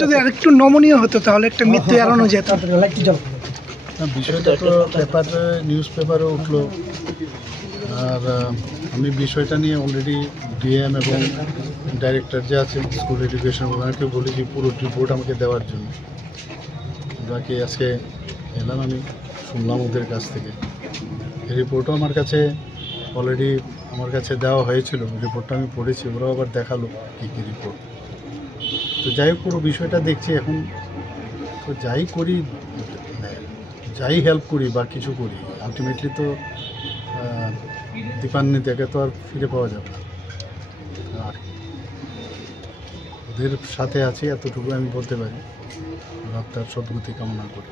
যদি আরেকটু নমনীয় হতো তাহলে একটা মৃত্যু এড়ানো যেত। বিষয়টা তো পেপারে নিউজ পেপারে উঠলো, আর আমি বিষয়টা নিয়ে অলরেডি ডিএম এবং ডাইরেক্টর যে আছেন স্কুল এডুকেশন ওনাকে বলেছি পুরো রিপোর্ট আমাকে দেওয়ার জন্য। বাকি আজকে এলাম, আমি শুনলাম ওদের কাছ থেকে। এই রিপোর্টও আমার কাছে অলরেডি দেওয়া হয়েছিল, রিপোর্টটা আমি পড়েছি, ওরাও আবার দেখালো কী কী রিপোর্ট। তো যাই হোক, পুরো বিষয়টা দেখছি এখন। তো যাই করি, যাই হেল্প করি বা কিছু করি, আলটিমেটলি তো দীপান্বিতাকে তো আর ফিরে পাওয়া যাবে না। আর ওদের সাথে আছি এতটুকু আমি বলতে পারি। তার সদ্গতি কামনা করি।